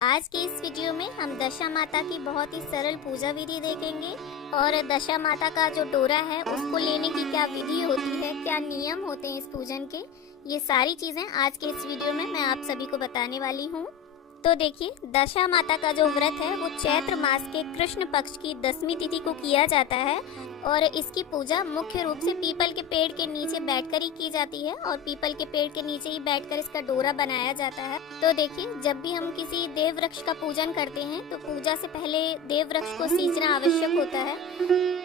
आज के इस वीडियो में हम दशा माता की बहुत ही सरल पूजा विधि देखेंगे और दशा माता का जो डोरा है उसको लेने की क्या विधि होती है, क्या नियम होते हैं इस पूजन के, ये सारी चीजें आज के इस वीडियो में मैं आप सभी को बताने वाली हूँ। तो देखिए, दशा माता का जो व्रत है वो चैत्र मास के कृष्ण पक्ष की 10वीं तिथि को किया जाता है और इसकी पूजा मुख्य रूप से पीपल के पेड़ के नीचे बैठकर ही की जाती है और पीपल के पेड़ के नीचे ही बैठकर इसका डोरा बनाया जाता है। तो देखिए, जब भी हम किसी देव वृक्ष का पूजन करते हैं तो पूजा से पहले देव वृक्ष को सींचना आवश्यक होता है।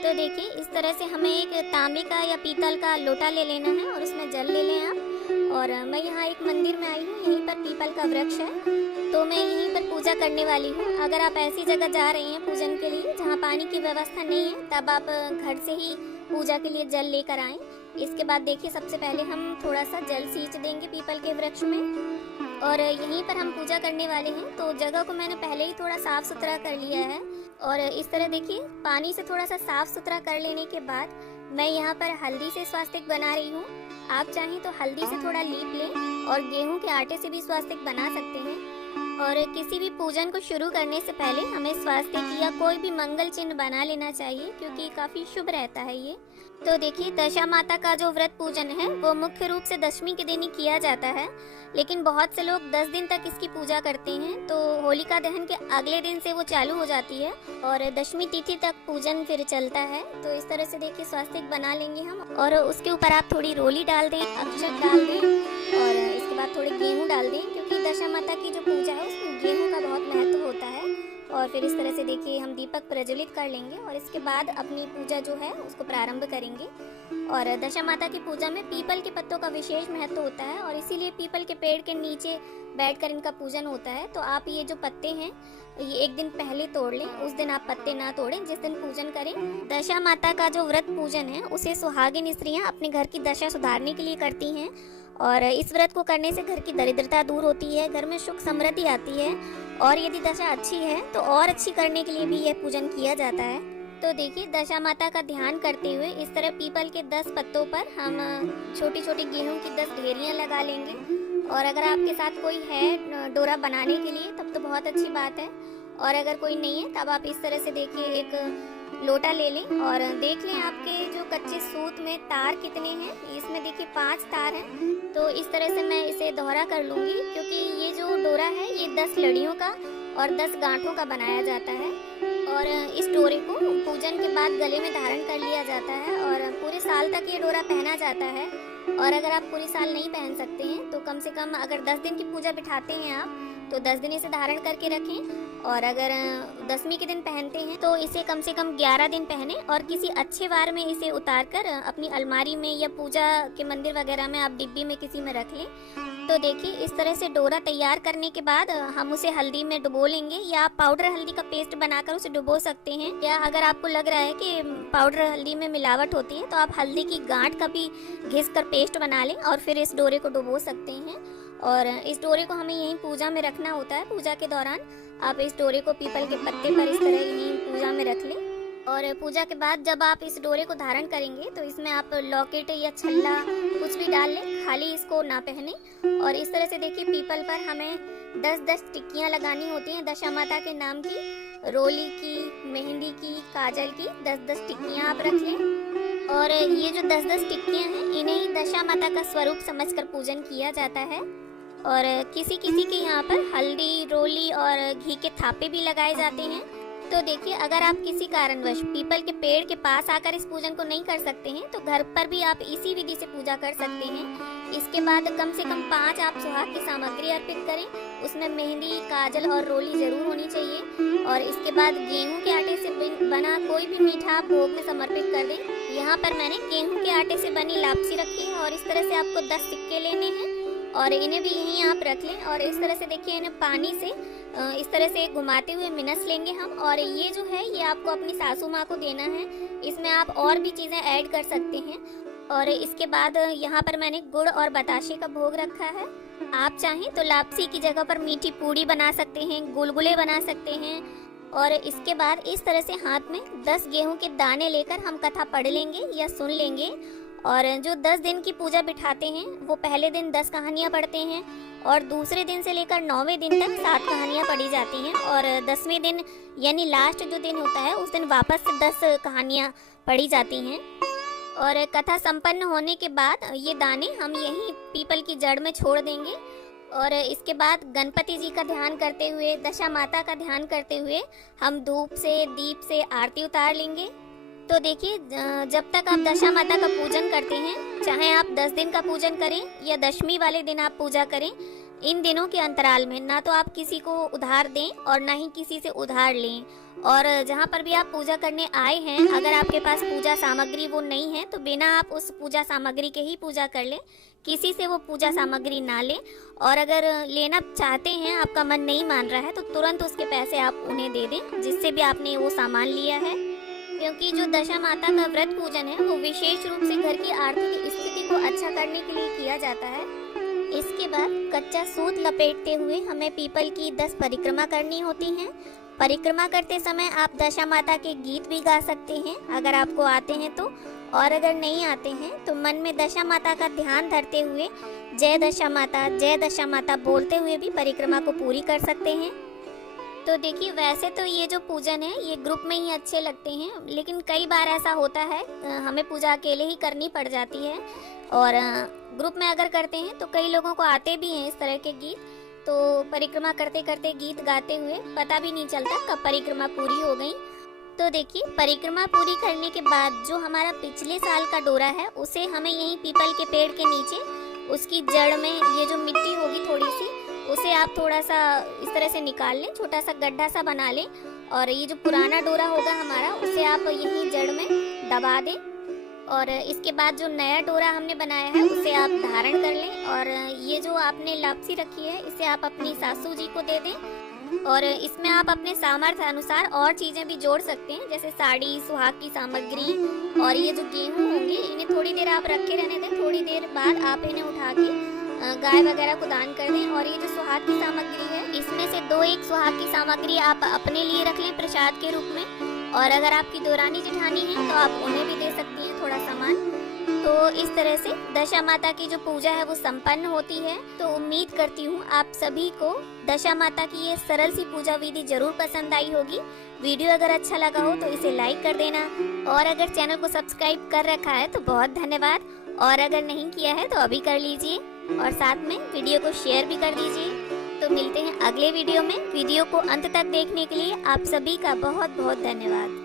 तो देखिए, इस तरह से हमें एक तांबे का या पीतल का लोटा ले लेना है और उसमें जल ले लें आप। और मैं यहाँ एक मंदिर में आई हूँ, यहीं पर पीपल का वृक्ष है तो मैं यहीं पर पूजा करने वाली हूँ। अगर आप ऐसी जगह जा रहे हैं पूजन के लिए जहाँ पानी की व्यवस्था नहीं है तब आप घर से ही पूजा के लिए जल लेकर आएं। इसके बाद देखिए, सबसे पहले हम थोड़ा सा जल सींच देंगे पीपल के वृक्ष में और यहीं पर हम पूजा करने वाले हैं। तो जगह को मैंने पहले ही थोड़ा साफ सुथरा कर लिया है और इस तरह देखिए, पानी से थोड़ा सा साफ सुथरा कर लेने के बाद मैं यहाँ पर हल्दी से स्वास्तिक बना रही हूँ। आप चाहें तो हल्दी से थोड़ा लीप लें और गेहूं के आटे से भी स्वास्तिक बना सकते हैं। और किसी भी पूजन को शुरू करने से पहले हमें स्वास्तिक या कोई भी मंगल चिन्ह बना लेना चाहिए क्योंकि काफी शुभ रहता है ये। तो देखिए, दशा माता का जो व्रत पूजन है वो मुख्य रूप से दशमी के दिन ही किया जाता है, लेकिन बहुत से लोग 10 दिन तक इसकी पूजा करते हैं। तो होलिका दहन के अगले दिन से वो चालू हो जाती है और दशमी तिथि तक पूजन फिर चलता है। तो इस तरह से देखिए, स्वास्तिक बना लेंगे हम और उसके ऊपर आप थोड़ी रोली डाल दें, अक्षत डाल दें और इसके बाद थोड़े गेहूं डाल दें क्योंकि दशा माता की जो पूजा है उसमें गेहूं का बहुत महत्व होता है। और फिर इस तरह से देखिए, हम दीपक प्रज्वलित कर लेंगे और इसके बाद अपनी पूजा जो है उसको प्रारंभ करेंगे। और दशा माता की पूजा में पीपल के पत्तों का विशेष महत्व होता है और इसीलिए पीपल के पेड़ के नीचे बैठकर इनका पूजन होता है। तो आप ये जो पत्ते हैं ये एक दिन पहले तोड़ लें, उस दिन आप पत्ते ना तोड़ें जिस दिन पूजन करें। दशा माता का जो व्रत पूजन है उसे सुहागिन स्त्रियां अपने घर की दशा सुधारने के लिए करती हैं और इस व्रत को करने से घर की दरिद्रता दूर होती है, घर में सुख समृद्धि आती है और यदि दशा अच्छी है तो और अच्छी करने के लिए भी यह पूजन किया जाता है। तो देखिए, दशा माता का ध्यान करते हुए इस तरह पीपल के 10 पत्तों पर हम छोटी छोटी गेहूं की 10 ढेरियां लगा लेंगे। और अगर आपके साथ कोई है डोरा बनाने के लिए तब तो बहुत अच्छी बात है, और अगर कोई नहीं है तब आप इस तरह से देखिए एक लोटा ले लें और देख लें आपके जो कच्चे सूत में तार कितने हैं। इसमें देखिए 5 तार हैं। तो इस तरह से मैं इसे दोहरा कर लूँगी क्योंकि ये जो डोरा है ये 10 लड़ियों का और 10 गांठों का बनाया जाता है और इस डोरे को पूजन के बाद गले में धारण कर लिया जाता है और पूरे साल तक ये डोरा पहना जाता है। और अगर आप पूरे साल नहीं पहन सकते हैं तो कम से कम अगर 10 दिन की पूजा बिठाते हैं आप तो 10 दिन इसे धारण करके रखें और अगर 10वीं के दिन पहनते हैं तो इसे कम से कम 11 दिन पहने और किसी अच्छे वार में इसे उतार कर अपनी अलमारी में या पूजा के मंदिर वगैरह में आप डिब्बी में किसी में रख लें। तो देखिए, इस तरह से डोरा तैयार करने के बाद हम उसे हल्दी में डुबो लेंगे या आप पाउडर हल्दी का पेस्ट बनाकर उसे डुबो सकते हैं, या अगर आपको लग रहा है कि पाउडर हल्दी में मिलावट होती है तो आप हल्दी की गांठ का भी घिस कर पेस्ट बना लें और फिर इस डोरे को डुबो सकते हैं। और इस डोरे को हमें यहीं पूजा में रखना होता है। पूजा के दौरान आप इस डोरे को पीपल के पत्ते पर इस तरह यहीं पूजा में रख लें और पूजा के बाद जब आप इस डोरे को धारण करेंगे तो इसमें आप लॉकेट या छल्ला कुछ भी डाल लें, खाली इसको ना पहने। और इस तरह से देखिए, पीपल पर हमें 10-10 टिक्कियां लगानी होती हैं दशा माता के नाम की, रोली की, मेहंदी की, काजल की 10-10 टिक्कियां आप रख लें। और ये जो 10-10 टिक्कियां हैं इन्हें ही दशा माता का स्वरूप समझकर पूजन किया जाता है। और किसी किसी के यहाँ पर हल्दी, रोली और घी के थापे भी लगाए जाते हैं। तो देखिए, अगर आप किसी कारणवश पीपल के पेड़ के पास आकर इस पूजन को नहीं कर सकते हैं तो घर पर भी आप इसी विधि से पूजा कर सकते हैं। इसके बाद कम से कम 5 आप सुहाग की सामग्री अर्पित करें, उसमें मेहंदी, काजल और रोली जरूर होनी चाहिए। और इसके बाद गेहूं के आटे से बना कोई भी मीठा आप भोग में समर्पित कर दें। यहाँ पर मैंने गेहूं के आटे से बनी लापसी रखी है और इस तरह से आपको 10 सिक्के लेने हैं और इन्हें भी यहीं आप रख लें। और इस तरह से देखिए, इन्हें पानी से इस तरह से घुमाते हुए मिनस लेंगे हम। और ये जो है ये आपको अपनी सासू माँ को देना है, इसमें आप और भी चीज़ें ऐड कर सकते हैं। और इसके बाद यहाँ पर मैंने गुड़ और बताशे का भोग रखा है। आप चाहें तो लापसी की जगह पर मीठी पूड़ी बना सकते हैं, गुलगुले बना सकते हैं। और इसके बाद इस तरह से हाथ में 10 गेहूं के दाने लेकर हम कथा पढ़ लेंगे या सुन लेंगे और जो 10 दिन की पूजा बिठाते हैं वो पहले दिन 10 कहानियाँ पढ़ते हैं और दूसरे दिन से लेकर 9वें दिन तक 7 कहानियाँ पढ़ी जाती हैं और 10वें दिन यानी लास्ट जो दिन होता है उस दिन वापस से 10 कहानियाँ पढ़ी जाती हैं। और कथा संपन्न होने के बाद ये दाने हम यहीं पीपल की जड़ में छोड़ देंगे और इसके बाद गणपति जी का ध्यान करते हुए, दशा माता का ध्यान करते हुए हम धूप से, दीप से आरती उतार लेंगे। तो देखिए, जब तक आप दशा माता का पूजन करते हैं, चाहे आप 10 दिन का पूजन करें या दशमी वाले दिन आप पूजा करें, इन दिनों के अंतराल में ना तो आप किसी को उधार दें और ना ही किसी से उधार लें। और जहाँ पर भी आप पूजा करने आए हैं, अगर आपके पास पूजा सामग्री वो नहीं है तो बिना आप उस पूजा सामग्री के ही पूजा कर लें, किसी से वो पूजा सामग्री ना लें। और अगर लेना चाहते हैं, आपका मन नहीं मान रहा है, तो तुरंत उसके पैसे आप उन्हें दे दें जिससे भी आपने वो सामान लिया है। क्योंकि जो दशा माता का व्रत पूजन है वो विशेष रूप से घर की आर्थिक स्थिति को अच्छा करने के लिए किया जाता है। इसके बाद कच्चा सूत लपेटते हुए हमें पीपल की 10 परिक्रमा करनी होती हैं। परिक्रमा करते समय आप दशा माता के गीत भी गा सकते हैं अगर आपको आते हैं तो, और अगर नहीं आते हैं तो मन में दशा माता का ध्यान धरते हुए जय दशा माता बोलते हुए भी परिक्रमा को पूरी कर सकते हैं। तो देखिए, वैसे तो ये जो पूजन है ये ग्रुप में ही अच्छे लगते हैं, लेकिन कई बार ऐसा होता है हमें पूजा अकेले ही करनी पड़ जाती है और ग्रुप में अगर करते हैं तो कई लोगों को आते भी हैं इस तरह के गीत। तो परिक्रमा करते करते गीत गाते हुए पता भी नहीं चलता कब परिक्रमा पूरी हो गई। तो देखिए, परिक्रमा पूरी करने के बाद जो हमारा पिछले साल का डोरा है उसे हमें यहीं पीपल के पेड़ के नीचे उसकी जड़ में ये जो मिट्टी होगी थोड़ी सी, उसे आप थोड़ा सा इस तरह से निकाल लें, छोटा सा गड्ढा सा बना लें और ये जो पुराना डोरा होगा हमारा उसे आप यहीं जड़ में दबा दें। और इसके बाद जो नया डोरा हमने बनाया है उसे आप धारण कर लें और ये जो आपने लापसी रखी है इसे आप अपनी सासू जी को दे दें। और इसमें आप अपने सामर्थ्य अनुसार और चीज़ें भी जोड़ सकते हैं, जैसे साड़ी, सुहाग की सामग्री और ये जो गेहूँ होंगे इन्हें थोड़ी देर आप रखे रहने दें। थोड़ी देर बाद आप इन्हें उठा के गाय वगैरह को दान कर दें। और ये जो सुहाग की सामग्री है इसमें से 2-1 सुहाग की सामग्री आप अपने लिए रख लें प्रसाद के रूप में, और अगर आपकी देवरानी जेठानी है तो आप उन्हें भी दे सकती हैं थोड़ा सामान। तो इस तरह से दशा माता की जो पूजा है वो संपन्न होती है। तो उम्मीद करती हूँ आप सभी को दशा माता की ये सरल सी पूजा विधि जरूर पसंद आई होगी। वीडियो अगर अच्छा लगा हो तो इसे लाइक कर देना और अगर चैनल को सब्सक्राइब कर रखा है तो बहुत धन्यवाद, और अगर नहीं किया है तो अभी कर लीजिए और साथ में वीडियो को शेयर भी कर दीजिए। तो मिलते हैं अगले वीडियो में। वीडियो को अंत तक देखने के लिए आप सभी का बहुत बहुत धन्यवाद।